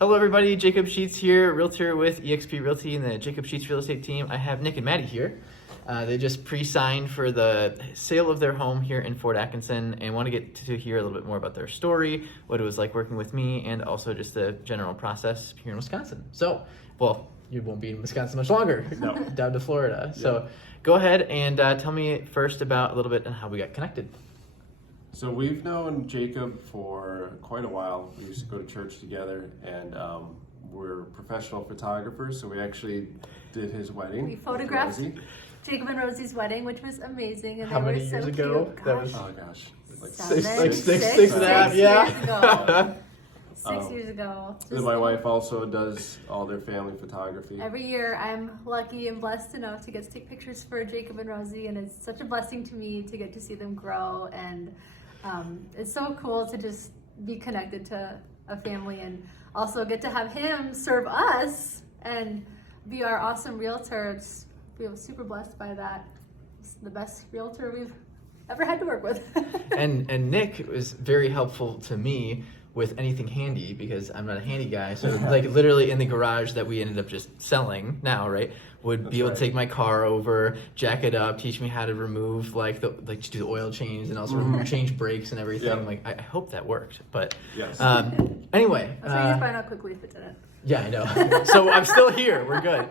Hello everybody, Jacob Sheets here, realtor with eXp Realty and the Jacob Sheets real estate team. I have Nick and Maddie here. They just pre-signed for the sale of their home here in Fort Atkinson and want to get to hear a little bit more about their story, what it was like working with me, and also just the general process here in Wisconsin. So, well, you won't be in Wisconsin much longer, No. down to Florida. Yeah. So go ahead and tell me first about a little bit on how we got connected. So we've known Jacob for quite a while. We used to go to church together, and we're professional photographers, so we actually did his wedding. We photographed with Rosie. Jacob and Rosie's wedding, which was amazing. And How they many were so years ago? Cute. That was- Gosh, Oh gosh, like Six and a half, yeah. years ago. 6 Oh. years ago. Then my wife also does all their family photography. Every year, I'm lucky and blessed enough to get to take pictures for Jacob and Rosie, and it's such a blessing to me to get to see them grow. And it's so cool to just be connected to a family and also get to have him serve us and be our awesome realtor. It's, feel super blessed by that. He's the best realtor we've ever had to work with. and Nick was very helpful to me with anything handy because I'm not a handy guy. So like literally in the garage that we ended up just selling now, right? Would be able to take my car over, jack it up, teach me how to remove like to do the oil change and also change brakes and everything. Yep. Like I hope that worked. But Yes. anyway. I was trying to find out quickly if it didn't. Yeah, I know. So I'm still here. We're good.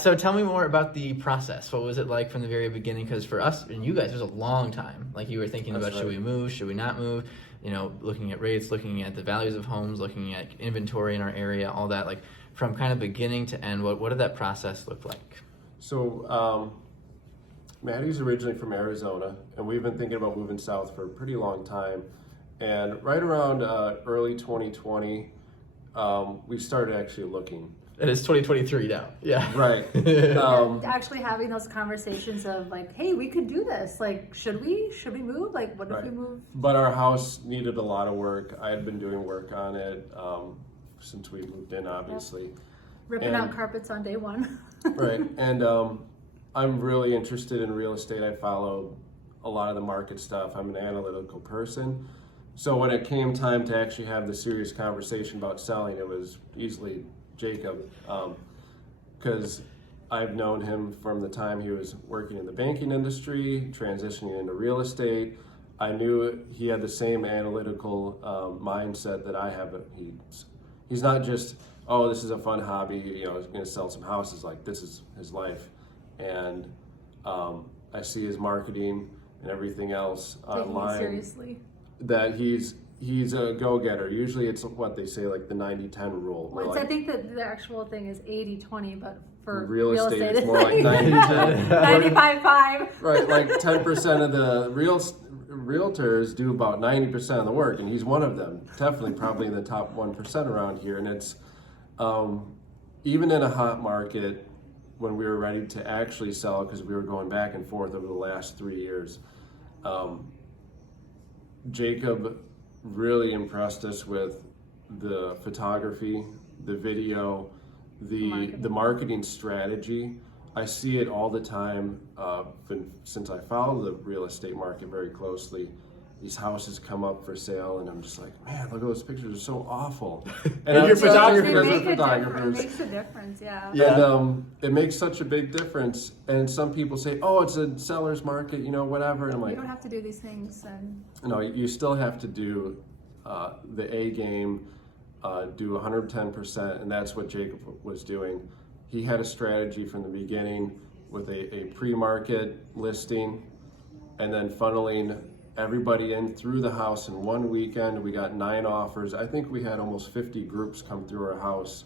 So tell me more about the process. What was it like from the very beginning? Because for us and you guys, it was a long time. Like you were thinking That's about should right. we move, should we not move? You know, looking at rates, looking at the values of homes, looking at inventory in our area, all that. Like from kind of beginning to end, what did that process look like? So Maddie's originally from Arizona, and we've been thinking about moving south for a pretty long time. And right around early 2020, we started actually looking. And it's 2023 now. Yeah. Right. Actually having those conversations of like, hey, we could do this. Like, should we move? Like, what if we Right. move? But our house needed a lot of work. I had been doing work on it since we moved in, obviously. Ripping And- out carpets on day one. Right. And I'm really interested in real estate. I follow a lot of the market stuff. I'm an analytical person. So when it came time to actually have the serious conversation about selling, it was easily Jacob, because I've known him from the time he was working in the banking industry, transitioning into real estate. I knew he had the same analytical mindset that I have. He's not just, oh, this is a fun hobby, you know, he's going to sell some houses. Like, this is his life. And I see his marketing and everything else Taking it online seriously. that he's a go-getter. Usually it's what they say, like the 90-10 rule. where, Well, like, I think that the actual thing is 80-20, but for real estate, it's it's more like 90-10. 95-5. Right, like 10% of the realtors do about 90% of the work, and he's one of them. Definitely, probably in the top 1% around here. And it's even in a hot market, when we were ready to actually sell, because we were going back and forth over the last 3 years, Jacob really impressed us with the photography, the video, the marketing strategy. I see it all the time since I follow the real estate market very closely. These houses come up for sale, and I'm just like, man, look at those pictures, they're so awful. And you're photographers. It makes a difference, yeah. And it makes such a big difference. And some people say, oh, it's a seller's market, you know, whatever. And I'm You like, don't have to do these things. And no, you still have to do the A game, do 110%, and that's what Jacob was doing. He had a strategy from the beginning with a pre-market listing, and then funneling everybody in through the house in one weekend. We got 9 offers. I think we had almost 50 groups come through our house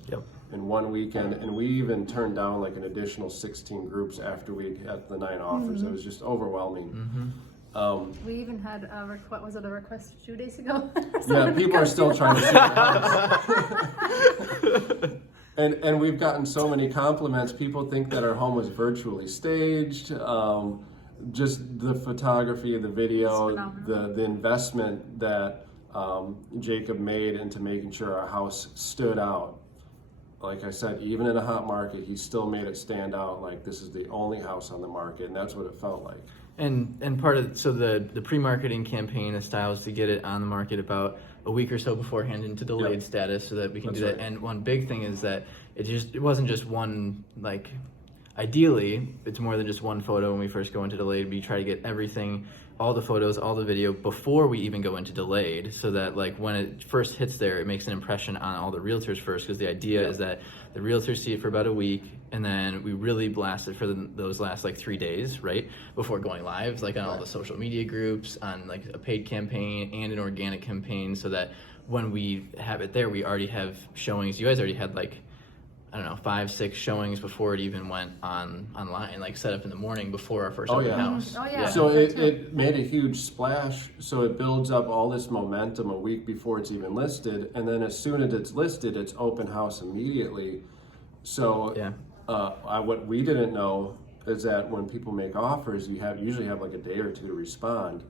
in one weekend, and we even turned down like an additional 16 groups after we got the 9 offers. It was just overwhelming. we even had a request 2 days ago? Yeah, people are still trying to see the house. And we've gotten so many compliments. People think that our home was virtually staged. Just the photography, the video, the investment that Jacob made into making sure our house stood out. Like I said, even in a hot market, he still made it stand out like this is the only house on the market, and that's what it felt like. And part of the pre-marketing campaign, the style is to get it on the market about a week or so beforehand into delayed Yep. status so that we can That's do that. right. And one big thing is that it wasn't just one, like, ideally it's more than just one photo when we first go into delayed. We try to get everything, all the photos, all the video before we even go into delayed, so that like when it first hits there, it makes an impression on all the realtors first, because the idea is that the realtors see it for about a week, and then we really blast it for those last like 3 days, right, before going live, like on all the social media groups, on like a paid campaign and an organic campaign, so that when we have it there, we already have showings. You guys already had like, I don't know, 5-6 showings before it even went online, like set up in the morning before our first open house. Oh, yeah. So That too. it made a huge splash. So it builds up all this momentum a week before it's even listed, and then as soon as it's listed, it's open house immediately. So Yeah. what we didn't know is that when people make offers, you usually have like a day or two to respond.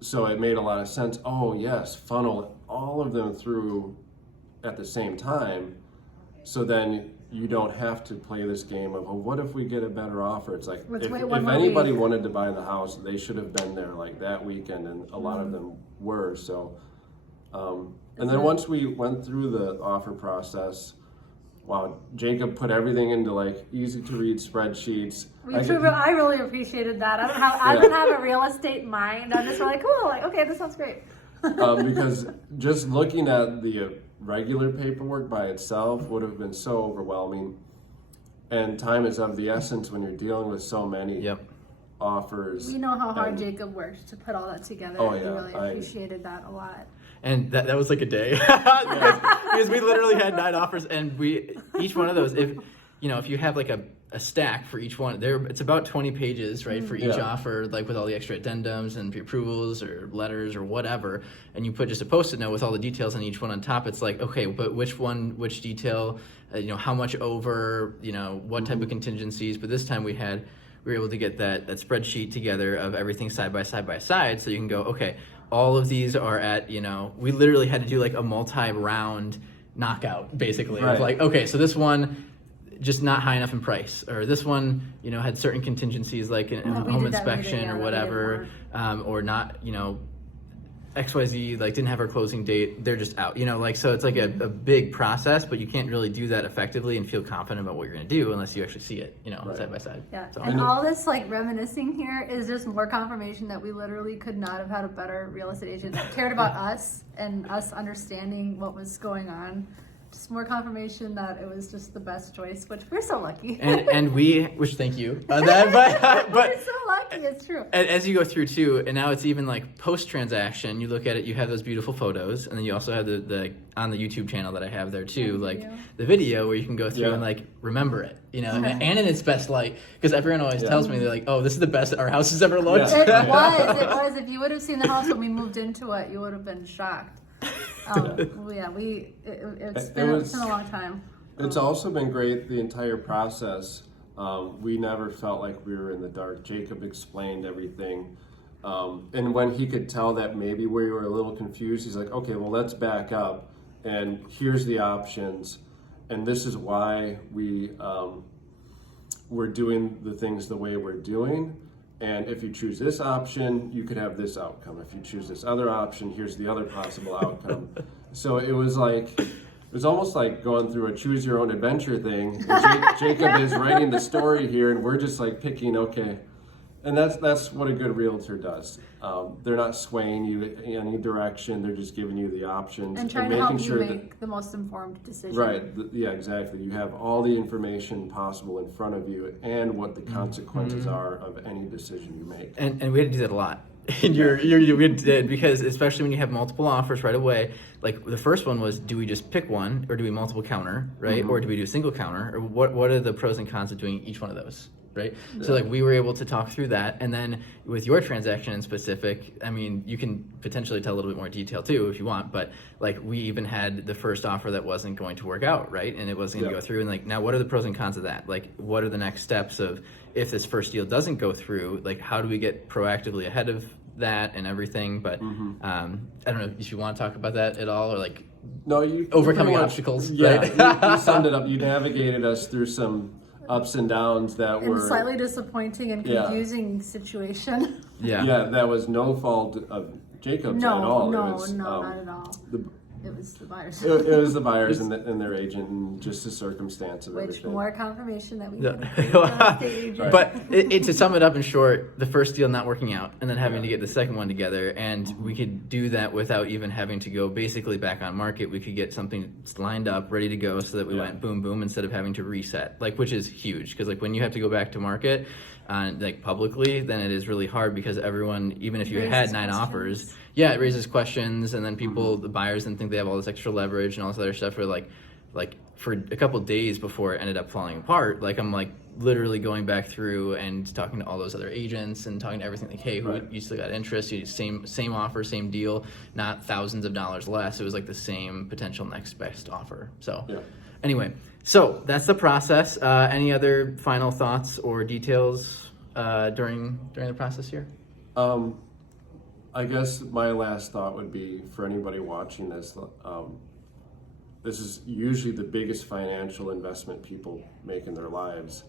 So it made a lot of sense. Oh yes, funnel all of them through at the same time. So then you don't have to play this game of, oh, what if we get a better offer? It's like, Let's if wait one more anybody week. wanted to buy the house, they should have been there like that weekend, and a lot of them were. So, and then once we went through the offer process, wow, Jacob put everything into like easy to read spreadsheets. I really appreciated that. I don't have a real estate mind. I'm just like, cool, like, okay, this sounds great. Because just looking at the regular paperwork by itself would have been so overwhelming, and time is of the essence when you're dealing with so many Yep. offers. We know how hard And- Jacob worked to put all that together. Oh, We yeah, really appreciated that a lot. And that was like a day because we literally had 9 offers, and each one of those, if you have like a stack for each one, it's about 20 pages, right, for each Yeah. offer, like with all the extra addendums and pre-approvals or letters or whatever, and you put just a Post-it note with all the details on each one on top. It's like, okay, but which detail, how much over, what type of contingencies. But this time we were able to get that spreadsheet together of everything side by side, so you can go, okay, all of these are at, we literally had to do like a multi-round knockout, basically. Of Right. like, okay, so this one just not high enough in price, or this one, had certain contingencies like a we home did that, inspection yeah, or that we did whatever, or not, XYZ like didn't have our closing date, they're just out, so it's like a big process, but you can't really do that effectively and feel confident about what you're going to do unless you actually see it, Right. side by side. Yeah, So- and all this like reminiscing here is just more confirmation that we literally could not have had a better real estate agent that cared about us and us understanding what was going on. Just more confirmation that it was just the best choice, which we're so lucky. and which thank you on that, but We're so lucky, it's true. And as you go through too, and now it's even like post-transaction, you look at it, you have those beautiful photos, and then you also have the on the YouTube channel that I have there too, like video. the video where you can go through Yeah. and like remember it, and in its best light, because everyone always tells me, they're like, oh, this is the best our house has ever looked. Yeah. It was. If you would have seen the house when we moved into it, you would have been shocked. Yeah, it's been a long time. It's also been great the entire process. We never felt like we were in the dark. Jacob explained everything. And when he could tell that maybe we were a little confused, he's like, okay, well, let's back up. And here's the options. And this is why we're doing the things the way we're doing. And if you choose this option, you could have this outcome. If you choose this other option, here's the other possible outcome. So it was almost like going through a choose your own adventure thing. And Jacob is writing the story here, and we're just like picking, okay. And that's what a good realtor does. They're not swaying you in any direction. They're just giving you the options And trying to making help you sure make the most informed decision. Right. Yeah, exactly. You have all the information possible in front of you and what the consequences are of any decision you make. And we had to do that a lot. And we did, because especially when you have multiple offers right away, like the first one was, do we just pick one, or do we multiple counter, right? Or do we do a single counter, or what are the pros and cons of doing each one of those, right? Yeah. So like we were able to talk through that, and then with your transaction in specific, I mean, you can potentially tell a little bit more detail too if you want, but like we even had the first offer that wasn't going to work out, right? And it wasn't going to go through, and like, now what are the pros and cons of that? Like, what are the next steps of, if this first deal doesn't go through, like how do we get proactively ahead of that and everything? But I don't know if you want to talk about that at all, or like you overcoming pretty much, obstacles. Yeah, right? you summed it up. You navigated us through some ups and downs that And were slightly disappointing and confusing situation. Yeah. Yeah, that was no fault of Jacobs at all. No, It was, not at all. The, It was the buyers. it was the buyers and their agent, and just the circumstance of Which everything. more confirmation that we Yeah. need a real estate agent. But to sum it up in short, the first deal not working out, and then having to get the second one together, and we could do that without even having to go basically back on market. We could get something lined up, ready to go, so that we went boom, boom, instead of having to reset, like, which is huge, because like when you have to go back to market, like publicly, then it is really hard, because everyone, even if you had 9 offers, it raises questions, and then people, the buyers, then think they have all this extra leverage and all this other stuff. For like for a couple of days before it ended up falling apart, like I'm like literally going back through and talking to all those other agents and talking to everything, like, hey, who you still got interest? You same offer, same deal, not thousands of dollars less. It was like the same potential next best offer. So anyway, so that's the process. Any other final thoughts or details during the process here? I guess my last thought would be, for anybody watching this, this is usually the biggest financial investment people make in their lives.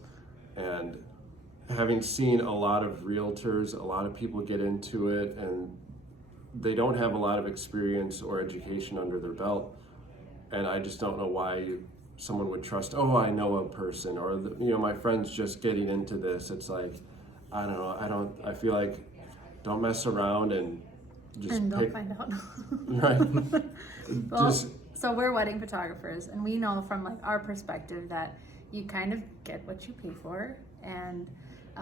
And having seen a lot of realtors, a lot of people get into it and they don't have a lot of experience or education under their belt. And I just don't know why someone would trust, I know a person, or my friend's just getting into this. It's like, I don't know, I feel like, don't mess around and just don't find out. Right. Well, so we're wedding photographers, and we know from like our perspective that you kind of get what you pay for, and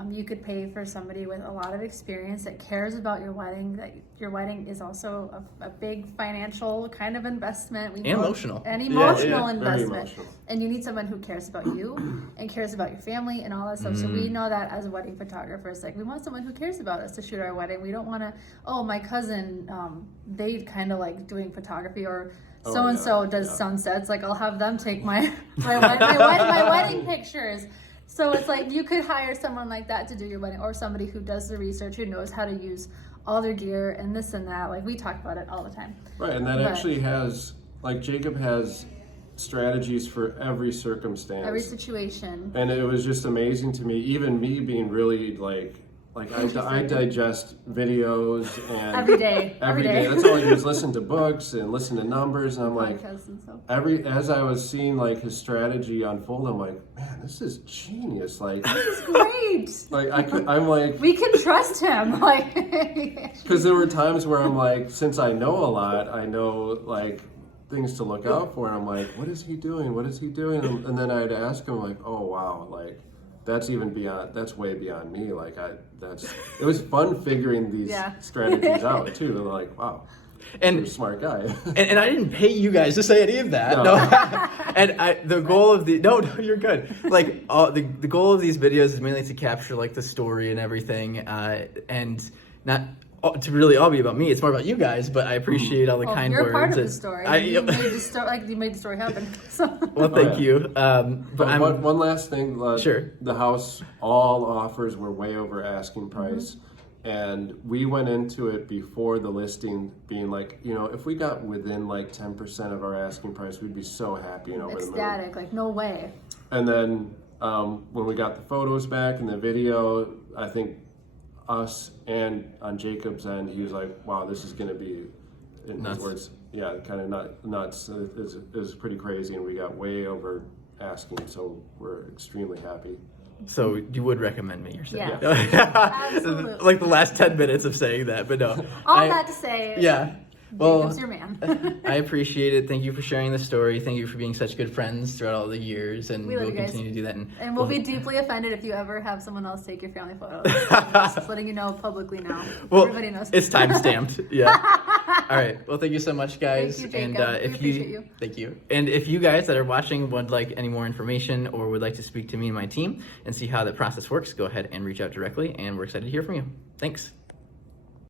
you could pay for somebody with a lot of experience that cares about your wedding, that your wedding is also a big financial kind of investment. And emotional. An emotional Very investment. emotional. And you need someone who cares about you and cares about your family and all that stuff. So we know that as wedding photographers, like, we want someone who cares about us to shoot our wedding. We don't want to, my cousin, they kind of like doing photography, or so-and-so does sunsets. Like, I'll have them take my wedding pictures. So it's like, you could hire someone like that to do your wedding, or somebody who does the research, who knows how to use all their gear and this and that. Like, we talk about it all the time. Right, and that actually has, like, Jacob has strategies for every circumstance. Every situation. And it was just amazing to me, even me being really like I digest videos and Every day. That's all I do is listen to books and listen to numbers, and I'm like, as I was seeing like his strategy unfold, I'm like, man, this is genius. Like, this is great. Like I'm like, we can trust him. Like, because there were times where I'm like, since I know a lot, I know like things to look out for, and I'm like, what is he doing? And then I'd ask him like, oh wow, like, that's way beyond me. Like, it was fun figuring these strategies out too. Like, wow, and you're a smart guy. and I didn't pay you guys to say any of that. No. And the goal of no, you're good. Like, the goal of these videos is mainly to capture like the story and everything, and not to really all be about me. It's more about you guys, but I appreciate all the kind you're words. You're part of the story. You made the story happen. So. Well, thank you. But one last thing. Sure. The house, all offers were way over asking price. And we went into it before the listing being like, if we got within like 10% of our asking price, we'd be so happy and over the moon. Ecstatic, like, no way. And then when we got the photos back and the video, I think us and on Jacob's end, he was like, wow, this is going to be, in his words, kind of nuts. It was pretty crazy, and we got way over asking, so we're extremely happy. So you would recommend me, you're saying? Yeah. Absolutely. Like the last 10 minutes of saying that, but no. All that to say, well, Jacob's your man. I appreciate it. Thank you for sharing the story. Thank you for being such good friends throughout all the years, and we'll continue to do that. And we'll be deeply offended if you ever have someone else take your family photos. Just letting you know publicly now. Well, everybody knows. It's time stamped. Yeah. All right. Well, thank you so much, guys. Thank you, Jacob. And appreciate you. Thank you. And if you guys that are watching would like any more information or would like to speak to me and my team and see how the process works, go ahead and reach out directly. And we're excited to hear from you. Thanks.